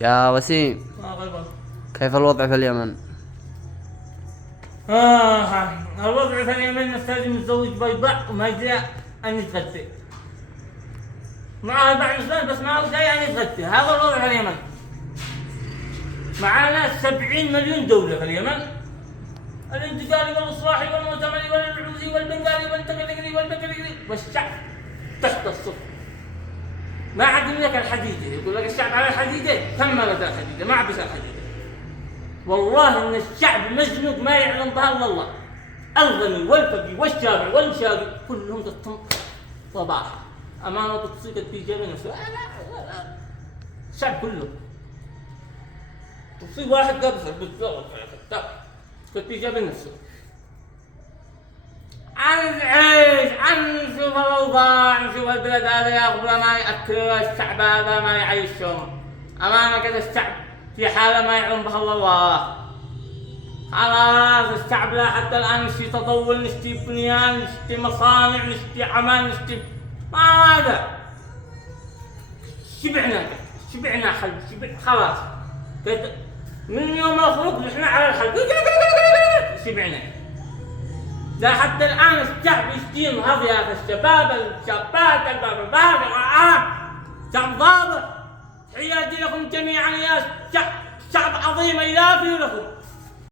يا وسيم، غيبة. كيف الوضع في اليمن؟ الوضع في اليمن أستاذي متزوج بيضاء وما يدري أن يتغدى. معاه 4 نسوان بس ما هو داعي أن يتغدى. هذا الوضع في اليمن. معانا 70 مليون دولة في اليمن. الانتقالي والإصلاحي والمؤتمري والعوزي والبنغالي والتقلقلي والبكري والشعب تحت الصفر. ما عاد يقول لك الحديدة، يقول لك الشعب على الحديدة، كملت الحديدة، ما عبس الحديدة. والله إن الشعب مزنوق ما يعلم بها إلا الله. الغني والفقير والشارع والمشاقي كلهم تتم صباح. أمانة تصيب النتيجة من نفسه. لا. الشعب كله. تصيب واحد قبصر بالضبط النتيجة من نفسه. نشوف الأوضاع، نشوف البلد هذا ياخذ ما يأكل، الشعب هذا ما يعيشهم. أمانة كذا الشعب في حالة ما يعلم بها الله. خلاص الشعب لا حتى الآن نشتي تطور، نشتي بنيان، نشتي مصانع، نشتي عمل، نشتي ما هذا. شبعنا خلق، خلاص من يوم الخلق نحن على الخلق شبعنا. لا حتى الآن الشعب يشتيم هذا الشباب الشابات البابات شعب ضابط. حياتي لكم جميعا يا شعب عظيم يافي لكم.